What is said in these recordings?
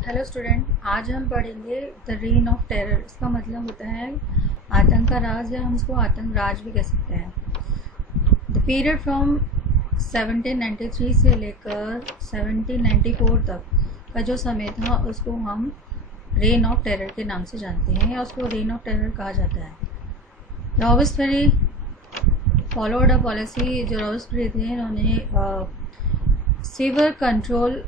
Hello student, आज हम पढ़ेंगे द रेन ऑफ टेरर। इसका मतलब होता है आतंक का राज, या हम इसको आतंक राज भी कह सकते हैं। द पीरियड फ्रॉम 1793 से लेकर 1794 तक का जो समय था उसको हम रेन ऑफ टेरर के नाम से जानते हैं, या उसको रेन ऑफ टेरर कहा जाता है। रॉबर्सबेरी फॉलोड अ पॉलिसी। जो रॉबर्सबेरी थे इन्होंने सीवर कंट्रोल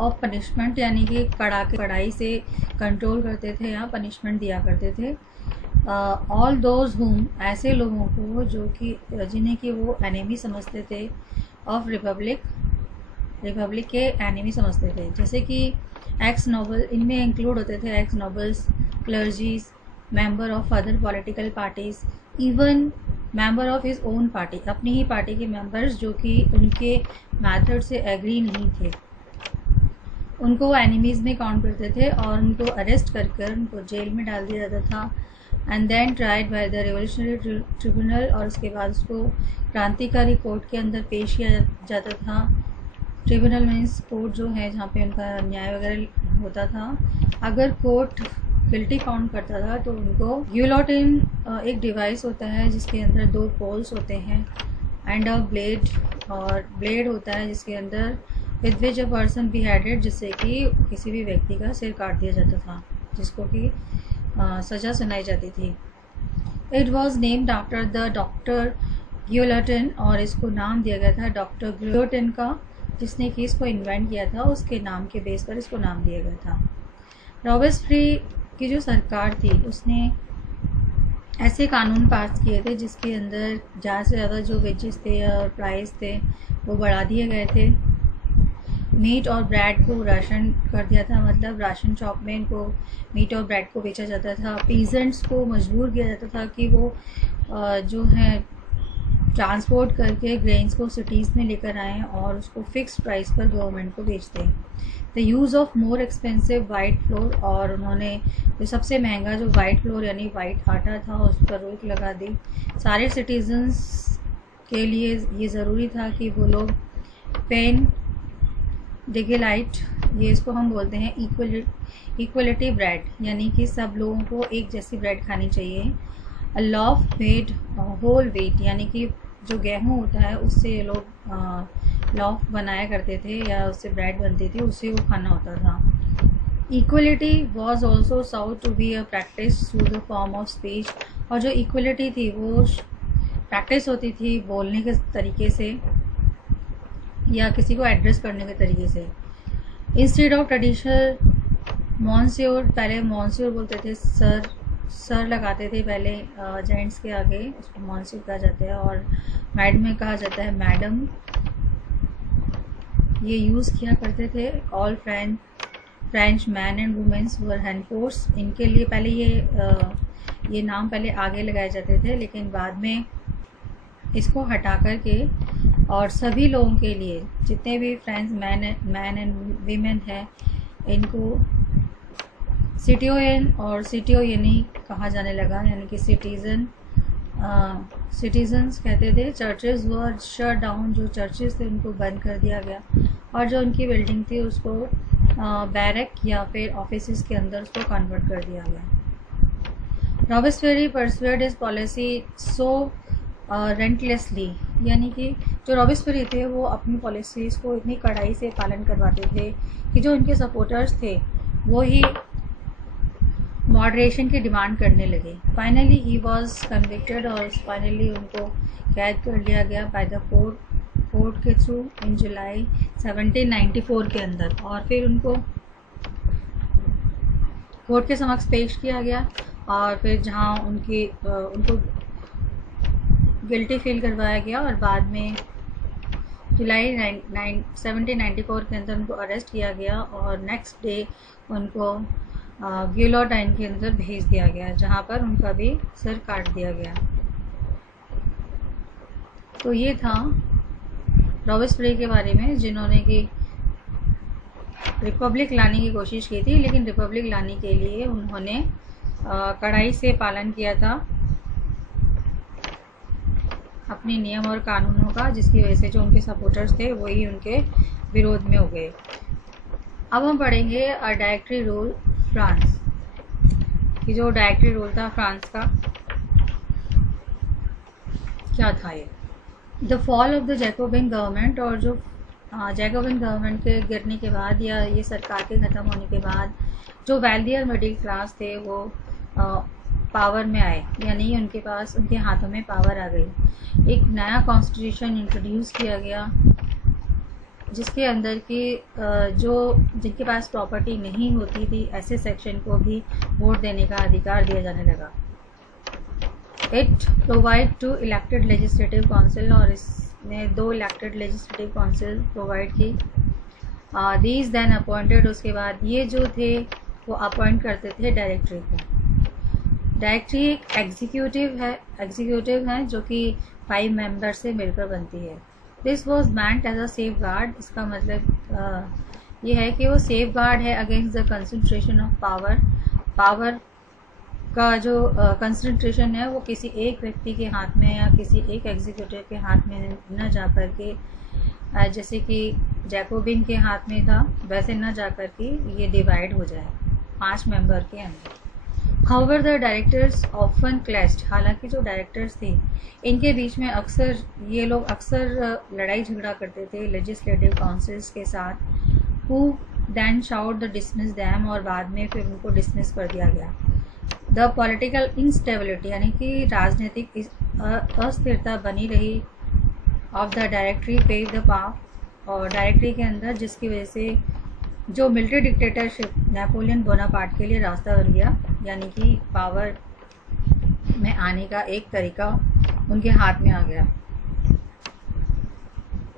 ऑफ पनिशमेंट, यानी कि कड़ाई से कंट्रोल करते थे या पनिशमेंट दिया करते थे। ऑल दोज हुम, ऐसे लोगों को जो कि जिन्हें कि वो एनिमी समझते थे ऑफ रिपब्लिक के एनिमी समझते थे। जैसे कि एक्स नोबल, इनमें इंक्लूड होते थे ex nobles, clergies, member of other political parties, even member of his own party, अपनी ही पार्टी के मेंबर्स जो कि उनके मेथड से एग्री नहीं थे, उनको वो एनिमीज़ में काउंट करते थे और उनको अरेस्ट कर उनको जेल में डाल दिया जाता था। And then tried by the revolutionary tribunal, और उसके बाद उसको क्रांतिकारी कोर्ट के अंदर पेश किया जाता था। ट्रिब्यूनल मीन्स कोर्ट जो है जहाँ पे उनका न्याय वगैरह होता था। अगर कोर्ट गिल्टी फाउंड करता था तो उनको गिलोटिन, एक डिवाइस होता है जिसके अंदर 2 पोल्स होते हैं एंड अ ब्लेड, और ब्लेड होता है जिसके अंदर with which a person beheaded, जिससे कि किसी भी व्यक्ति का सिर काट दिया जाता था, जिसको कि सज़ा सुनाई जाती थी। It was named after the doctor Guillotin, और इसको नाम दिया गया था डॉक्टर गिलोटिन का, जिसने कि इसको इन्वेंट किया था, उसके नाम के बेस पर इसको नाम दिया गया था। रॉबर्सबेरी की जो सरकार थी उसने ऐसे कानून पास किए थे जिसके अंदर ज़्यादा से ज़्यादा जो वेजेस थे और प्राइस थे वो बढ़ा दिए गए थे। मीट और ब्रेड को राशन कर दिया था, मतलब राशन शॉप में इनको मीट और ब्रेड को बेचा जाता था। पीजेंट्स को मजबूर किया जाता था कि वो जो है ट्रांसपोर्ट करके ग्रेन्स को सिटीज़ में लेकर आएँ और उसको फिक्स प्राइस पर गवर्नमेंट को बेच दें। The use of more expensive white floor, और उन्होंने जो सबसे महंगा जो वाइट फ्लोर यानी वाइट आटा था उस पर रोक लगा दी। सारे सिटीजन्स के लिए ये ज़रूरी था कि वो लोग पेन डिगेलाइट, ये इसको हम बोलते हैं इक्वलिटी ब्रेड, यानी कि सब लोगों को एक जैसी ब्रेड खानी चाहिए। अ लॉफ मेड होल व्हीट, यानी कि जो गेहूं होता है उससे ये लोग लॉफ बनाया करते थे या उससे ब्रेड बनती थी, उससे वो खाना होता था। Equality was also sought to be a practice through the form of speech, और जो इक्वलिटी थी वो प्रैक्टिस होती थी बोलने के तरीके से या किसी को एड्रेस करने के तरीके से। इंस्टेड ऑफ ट्रेडिशनल मॉन्स्योर, पहले मॉन्स्योर बोलते थे, सर लगाते थे पहले जेंट्स के आगे, उसको मॉन्स्योर कहा जाता है, और मैडम में कहा जाता है मैडम, ये यूज़ किया करते थे। All French man and womens were हैंडफोर्स, इनके लिए पहले ये नाम पहले आगे लगाए जाते थे, लेकिन बाद में इसको हटा करके और सभी लोगों के लिए जितने भी फ्रेंड्स मैन एंड वीमेन हैं इनको सिटियोन और सिटियोनी कहा जाने लगा, यानी कि सिटीजन्स कहते थे। चर्चेज वर शट डाउन, जो चर्चेज थे उनको बंद कर दिया गया, और जो उनकी बिल्डिंग थी उसको बैरक या फिर ऑफिसेस के अंदर उसको कन्वर्ट कर दिया गया। रॉबर्सबेरी परसुएड हिज पॉलिसी सो रेंटलेसली, यानी कि जो रॉबर्सबेरी थे वो अपनी पॉलिसीज़ को इतनी कड़ाई से पालन करवाते थे कि जो उनके सपोर्टर्स थे वो ही मॉडरेशन की डिमांड करने लगे। फाइनली ही वॉज कन्विक्टेड, और फाइनली उनको कैद कर लिया गया बाय द कोर्ट के थ्रू इन जुलाई 1794 के अंदर, और फिर उनको कोर्ट के समक्ष पेश किया गया, और फिर जहां उनको गिल्टी फील करवाया गया, और बाद में जुलाई 1794 के अंदर उनको अरेस्ट किया गया, और नेक्स्ट डे उनको गिलोटाइन के अंदर भेज दिया गया, जहां पर उनका भी सिर काट दिया गया। तो ये था रॉबर्सबेरी के बारे में, जिन्होंने कि रिपब्लिक लाने की कोशिश की थी, लेकिन रिपब्लिक लाने के लिए उन्होंने कड़ाई से पालन किया था अपने नियम और कानूनों का, जिसकी वजह से जो उनके सपोर्टर्स थे वही उनके विरोध में हो गए। अब हम पढ़ेंगे डायरेक्टरी रूल फ्रांस, कि जो डायरेक्टरी रूल था फ्रांस का क्या था ये। The fall of the Jacobian government, और जो जैकोबिन गवर्नमेंट के गिरने के बाद या ये सरकार के ख़त्म होने के बाद जो वेल्दी और मिडिल क्लास थे वो पावर में आए, यानी उनके पास, उनके हाथों में पावर आ गई। एक नया कॉन्स्टिट्यूशन इंट्रोड्यूस किया गया जिसके अंदर की जो जिनके पास प्रॉपर्टी नहीं होती थी ऐसे सेक्शन को भी वोट देने का अधिकार दिया जाने लगा। It provide two elected legislative council, और इसने 2 इलेक्टेड लेजिस्लेटिव काउंसिल प्रोवाइड की। दीज देन अपॉइंटेड, उसके बाद ये जो थे वो अपॉइंट करते थे डायरेक्टरी को। डायरेक्टरी एक एग्जीक्यूटिव है जो कि 5 मेंबर से मिलकर बनती है। This was meant as a safeguard, इसका मतलब ये है कि वो सेफ गार्ड है against the concentration of power का जो कंसंट्रेशन है वो किसी एक व्यक्ति के हाथ में या किसी एक एग्जीक्यूटिव के हाथ में न जा कर के, जैसे कि जैकोबिन के हाथ में था वैसे न जा कर के ये डिवाइड हो जाए 5 मेंबर के अंदर। However the directors often clashed, हालांकि जो डायरेक्टर्स थे इनके बीच में अक्सर ये लोग लड़ाई झगड़ा करते थे लेजिस्लेटिव काउंसिल्स के साथ, who then sought the dismiss them, और बाद में फिर उनको डिसमिस कर दिया गया। द पॉलिटिकल इंस्टेबिलिटी, यानी कि राजनीतिक अस्थिरता बनी रही of the directory pave the path, और डायरेक्टरी के अंदर, जिसकी वजह से जो मिलिट्री डिक्टेटरशिप नेपोलियन बोनापार्ट के लिए रास्ता बन गया, यानी कि पावर में आने का एक तरीका उनके हाथ में आ गया।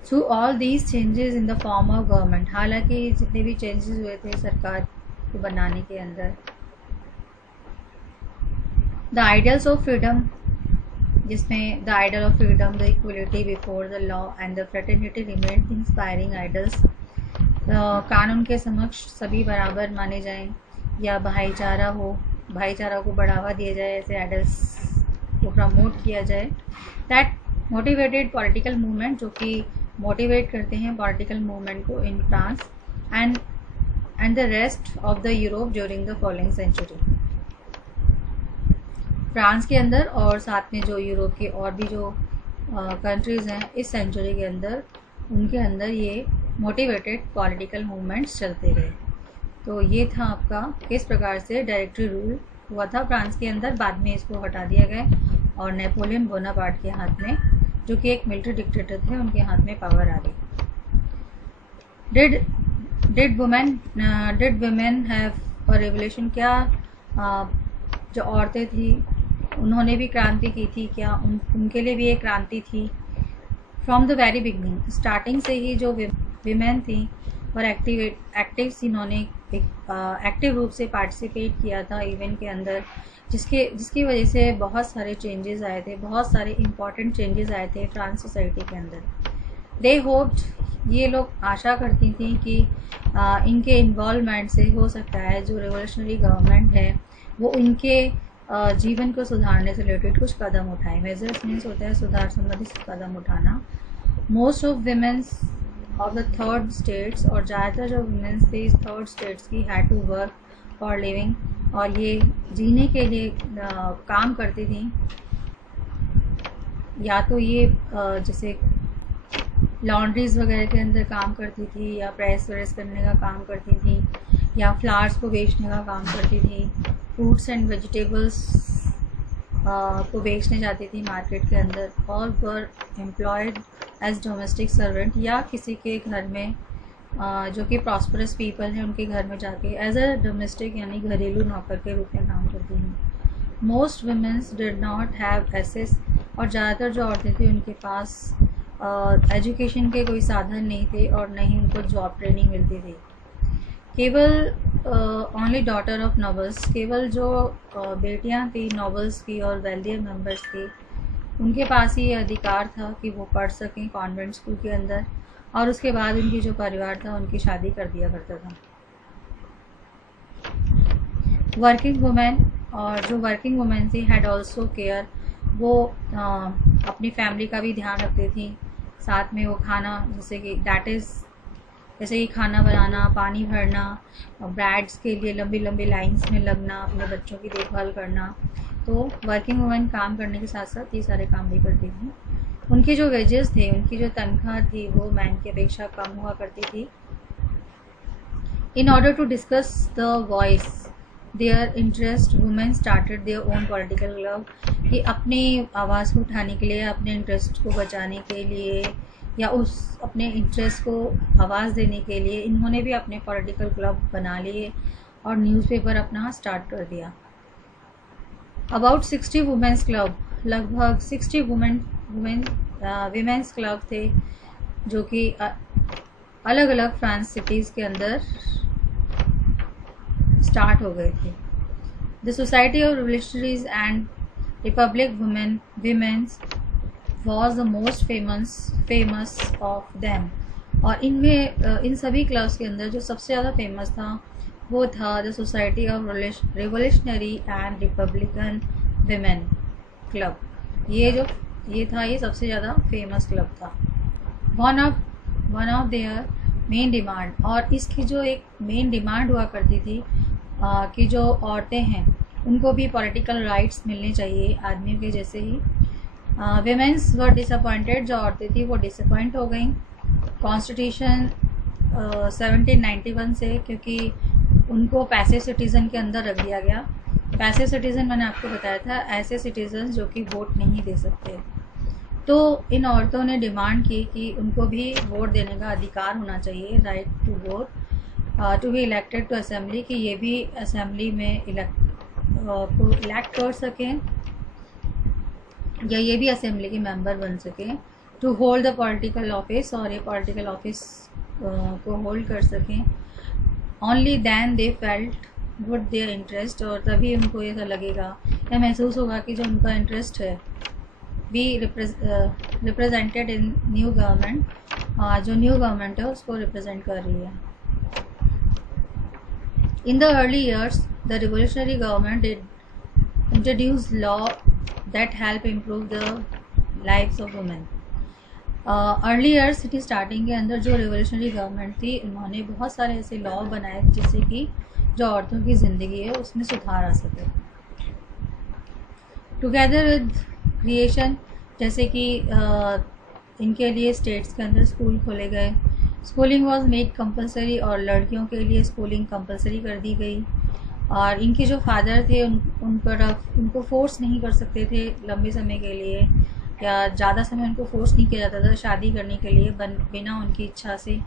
Through all these changes in the form of government, हालांकि जितने भी चेंजेस हुए थे सरकार को बनाने के अंदर, द आइडियल्स ऑफ फ्रीडम, जिसमें the ideal of freedom, the equality before the law and the fraternity remain inspiring ideals. कानून के समक्ष सभी बराबर माने जाएं या भाईचारा को बढ़ावा दिया जाए, ऐसे आइडल्स को प्रमोट किया जाए। दैट मोटिवेटेड पॉलिटिकल मूवमेंट, जो कि मोटिवेट करते हैं पॉलिटिकल मूवमेंट को in France and the rest of the Europe during the following century. France के अंदर और साथ में जो यूरोप की और भी जो कंट्रीज़ हैं इस सेंचुरी के अंदर, उनके अंदर ये मोटिवेटेड पॉलिटिकल मूवमेंट्स चलते रहे। तो ये था आपका किस प्रकार से डायरेक्टरी रूल हुआ था फ्रांस के अंदर। बाद में इसको हटा दिया गया और नेपोलियन बोनापार्ट के हाथ में, जो कि एक मिलिट्री डिक्टेटर थे, उनके हाथ में पावर आ गई। Did women have a revolution, क्या जो औरतें थी उन्होंने भी क्रांति की थी क्या? उनके लिए भी एक क्रांति थी। From the very beginning, starting से ही जो विमेन थी और एक्टिव्स, इन्होंने एक एक्टिव रूप से पार्टिसिपेट किया था इवेंट के अंदर, जिसकी वजह से बहुत सारे चेंजेस आए थे, बहुत सारे इम्पॉर्टेंट चेंजेस आए थे फ्रांस सोसाइटी के अंदर। दे होप्ड, ये लोग आशा करती थी कि इनके इन्वॉल्वमेंट से हो सकता है जो रिवोल्यूशनरी गवर्नमेंट है वो इनके जीवन को सुधारने से रिलेटेड कुछ कदम उठाए। मेजर्स मीन्स होता है सुधार संबंधित कदम उठाना। Most of womens of the third states, और ज़्यादातर जो वुमेन्स थी थर्ड स्टेट्स की, had to work for living, और ये जीने के लिए काम करती थी। या तो ये जैसे लॉन्ड्रीज वगैरह के अंदर काम करती थी, या प्रेस व्रेस करने का काम करती थी, या फ्लावर्स को बेचने का काम करती थी, फ्रूट्स एंड वेजिटेबल्स को बेचने जाती थी मार्केट के अंदर। All were employed as domestic servant, या किसी के घर में जो कि प्रॉस्परस पीपल हैं उनके घर में जाके एज अ डोमेस्टिक यानी घरेलू नौकर के रूप में काम करती हैं। Most womens did not have access, और ज़्यादातर जो औरतें थी उनके पास एजुकेशन के कोई साधन नहीं थे और न ही उनको जॉब ट्रेनिंग मिलती थी। केवल ओनली डॉटर ऑफ नॉबल्स, केवल जो बेटियां थी नॉबल्स की और वेल्दियर मेंबर्स की, उनके पास ही अधिकार था कि वो पढ़ सकें कॉन्वेंट स्कूल के अंदर, और उसके बाद उनकी जो परिवार था उनकी शादी कर दिया करता था। वर्किंग वुमेन, और जो वर्किंग वुमेन थी हैड ऑल्सो केयर, वो अपनी फैमिली का भी ध्यान रखती थी, साथ में वो खाना, जैसे कि दैट इज़ जैसे कि खाना बनाना, पानी भरना, ब्रैड्स के लिए लंबी लंबी लाइंस में लगना, अपने बच्चों की देखभाल करना। तो वर्किंग वुमेन काम करने के साथ साथ ये सारे काम भी करती थी। उनके जो वेजेस थे, उनकी जो तनख्वाह थी, वो मैन की अपेक्षा कम हुआ करती थी। In order to discuss the voice their interest, women started their own political club। कि अपनी आवाज़ को उठाने के लिए, अपने इंटरेस्ट को बचाने के लिए, या उस अपने इंटरेस्ट को आवाज़ देने के लिए इन्होंने भी अपने पॉलिटिकल क्लब बना लिए और न्यूज़पेपर अपना स्टार्ट कर दिया। अबाउट 60 वुमेंस क्लब, लगभग 60 वुमेंस क्लब थे जो कि अलग अलग फ्रांस सिटीज़ के अंदर स्टार्ट हो गए थे। The society of revolutionaries and Republic women's was the most famous of them. और इनमें इन सभी क्लब्स के अंदर जो सबसे ज़्यादा फेमस था वो था the society of revolutionary and Republican women club. ये सबसे ज़्यादा फेमस क्लब था। One of their main demand, और इसकी जो एक मेन डिमांड हुआ करती थी कि जो औरतें हैं उनको भी पॉलिटिकल राइट्स मिलने चाहिए आदमियों के जैसे ही। विमेंस वर डिसअपॉइंटेड, जो औरतें थी वो डिसअपॉइंट हो गई कॉन्स्टिट्यूशन 1791 से, क्योंकि उनको पैसिव सिटीज़न के अंदर रख दिया गया। पैसिव सिटीज़न मैंने आपको बताया था, ऐसे सिटीज़न जो कि वोट नहीं दे सकते। तो इन औरतों ने डिमांड की कि उनको भी वोट देने का अधिकार होना चाहिए, right to vote, to be elected to assembly, कि ये भी असेंबली में को इलेक्ट कर सकें या ये भी असेंबली के मेंबर बन सकें, to hold the political office, और ये पॉलिटिकल ऑफिस को होल्ड कर सकें। Only then they felt would their interest, और तभी उनको ये लगेगा या महसूस होगा कि जो उनका इंटरेस्ट है be represented in new government, जो न्यू गवर्नमेंट है उसको रिप्रेजेंट कर रही है। In the early years the revolutionary government did introduce law that help improve the lives of women. Early years की स्टार्टिंग के अंदर जो रिवोल्यूशनरी गवर्नमेंट थी, उन्होंने बहुत सारे ऐसे लॉ बनाए जिससे कि जो औरतों की ज़िंदगी है उसमें सुधार आ सके। टुगेदर विद क्रिएशन, जैसे कि इनके लिए स्टेट्स के अंदर स्कूल खोले गए। स्कूलिंग वाज मेड कंपलसरी, और लड़कियों के लिए स्कूलिंग कंपलसरी कर दी गई। और इनके जो फादर थे उनको फोर्स नहीं कर सकते थे लंबे समय के लिए, या ज़्यादा समय उनको फोर्स नहीं किया जाता था शादी करने के लिए बिना उनकी इच्छा से।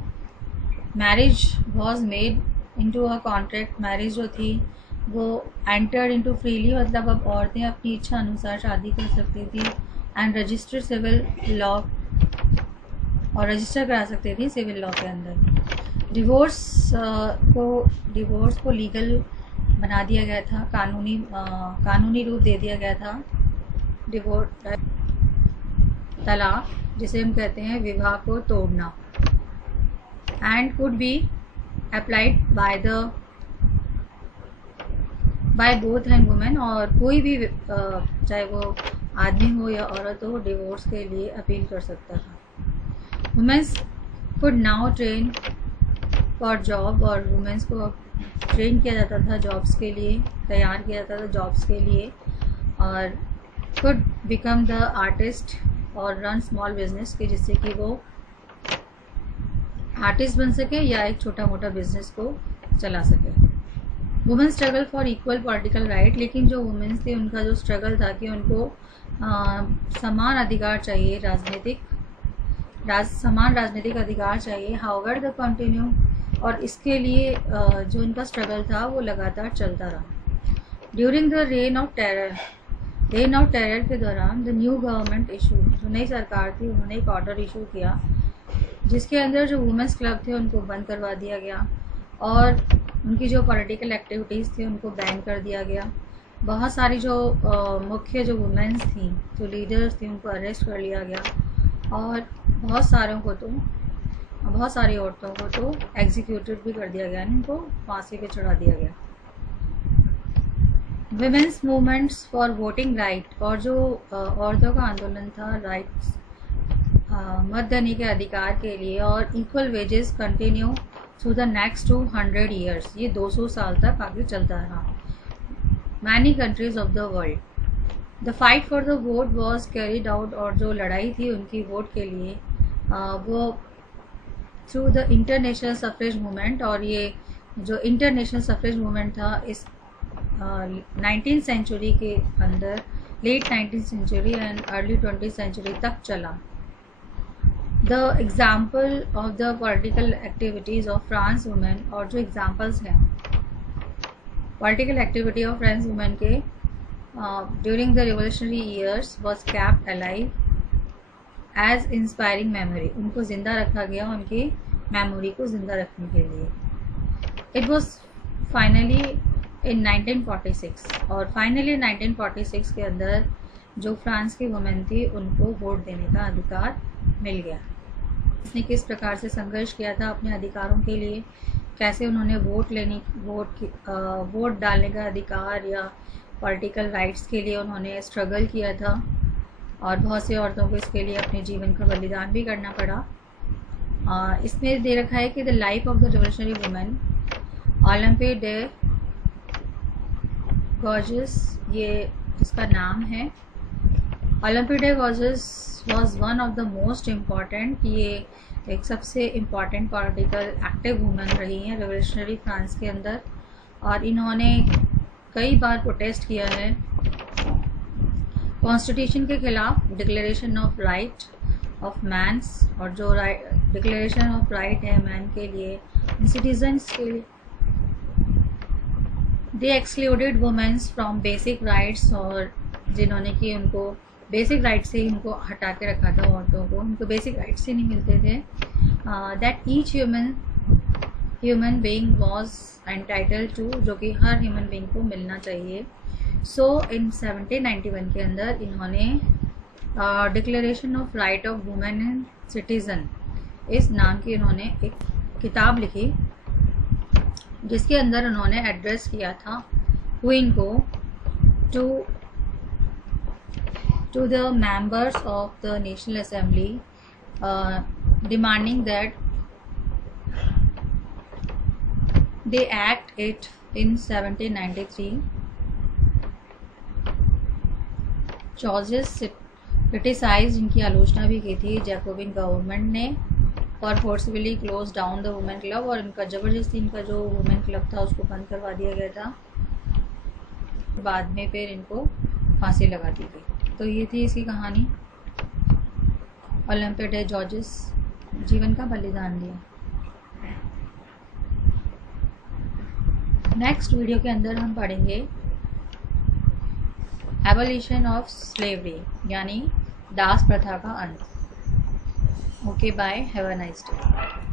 Marriage was made into a contract, marriage जो थी वो एंटर्ड इनटू फ्रीली, मतलब अब औरतें अपनी इच्छा अनुसार शादी कर सकती थी। एंड रजिस्टर्ड सिविल लॉ, और रजिस्टर करा सकती थी सिविल लॉ के अंदर। डिवोर्स को लीगल बना दिया गया था, कानूनी रूप दे दिया गया था। डिवोर्स तलाक, जिसे हम कहते हैं विवाह को तोड़ना, and could be applied by both and women, और कोई भी चाहे वो आदमी हो या औरत हो डिवोर्स के लिए अपील कर सकता था। Women's could now train for job, और वुमेन्स को ट्रेन किया जाता था जॉब्स के लिए, तैयार किया जाता था जॉब्स के लिए। और कुड बिकम द आर्टिस्ट और रन स्मॉल बिजनेस, के जिससे कि वो आर्टिस्ट बन सके या एक छोटा मोटा बिजनेस को चला सके। Women struggle for equal political right, लेकिन जो वुमेन्स थे उनका जो स्ट्रगल था कि उनको समान अधिकार चाहिए, समान राजनीतिक अधिकार चाहिए। हाउएवर द कंटिन्यू, और इसके लिए जो इनका स्ट्रगल था वो लगातार चलता रहा। During the rain of terror के दौरान द न्यू गवर्नमेंट इशू, जो नई सरकार थी उन्होंने एक ऑर्डर इशू किया जिसके अंदर जो वुमेन्स क्लब थे उनको बंद करवा दिया गया, और उनकी जो पॉलिटिकल एक्टिविटीज़ थी उनको बैन कर दिया गया। बहुत सारी जो मुख्य जो वुमेन्स थी, जो लीडर्स थी, उनको अरेस्ट कर लिया गया, और बहुत सारी औरतों को तो एग्जीक्यूटेड भी कर दिया गया, उनको फांसी पे चढ़ा दिया गया। Women's movements for voting right, और जो औरतों का आंदोलन था राइट्स मत देने के अधिकार के लिए, और equal wages continue through the next 200 years, ये 200 साल तक आगे चलता रहा। Many countries of the world the fight for the vote was carried out, और जो लड़ाई थी उनकी वोट के लिए वो through the international suffrage movement, और ये जो इंटरनेशनल सफरेज मूवमेंट था इस 19th सेंचुरी के अंदर, late 19th century and early 20th century तक चला। The example of the political activities of France women, और जो एग्जाम्पल्स हैं political activity of France women के during the revolutionary years was kept alive as inspiring memory, उनको ज़िंदा रखा गया उनकी मेमोरी को ज़िंदा रखने के लिए। इट वॉज फाइनली इन 1946, और फाइनली 1946 के अंदर जो फ्रांस की वुमेन थी उनको वोट देने का अधिकार मिल गया। उसने किस प्रकार से संघर्ष किया था अपने अधिकारों के लिए, कैसे उन्होंने वोट डालने का अधिकार या पॉलिटिकल राइट्स के लिए उन्होंने स्ट्रगल किया था, और बहुत सी औरतों को इसके लिए अपने जीवन का बलिदान भी करना पड़ा। इसमें दे रखा है कि the life of the revolutionary women Olympe de Gouges, ये इसका नाम है। Olympe de Gouges was one of the most important, ये एक सबसे इम्पॉर्टेंट पॉलिटिकल एक्टिव वुमेन रही हैं रिवोल्यूशनरी फ्रांस के अंदर, और इन्होंने कई बार प्रोटेस्ट किया है कॉन्स्टिट्यूशन के खिलाफ, declaration of right of mans, और जो डिक्लेरेशन ऑफ राइट है मैन के लिए, सिटीजन्स के लिए। They excluded womens from basic rights, और जिन्होंने कि उनको बेसिक राइट्स से ही उनको हटा के रखा था, औरतों को उनको बेसिक राइट्स ही नहीं मिलते थे। That each human being was entitled to, जो कि हर ह्यूमन बीइंग को मिलना चाहिए। सो इन 1791 के अंदर इन्होंने declaration of right of women and citizen, इस नाम की इन्होंने एक किताब लिखी, जिसके अंदर उन्होंने एड्रेस किया था क्वीन को, to the members of the national assembly, demanding that they act it in 1793। Georges criticise, इनकी आलोचना भी की थी जैकोबिन गवर्नमेंट ने, और forcefully close down the women club, और इनका ज़बरदस्ती इनका जो वुमेन क्लब था उसको बंद करवा दिया गया था। बाद में फिर इनको फांसी लगा दी गई। तो ये थी इसकी कहानी। ओलंपे डे जॉर्जेस जीवन का बलिदान दिया। नेक्स्ट वीडियो के अंदर हम पढ़ेंगे एबोलिशन ऑफ स्लेवरी, यानी दास प्रथा का अंत। Okay bye, have a nice day.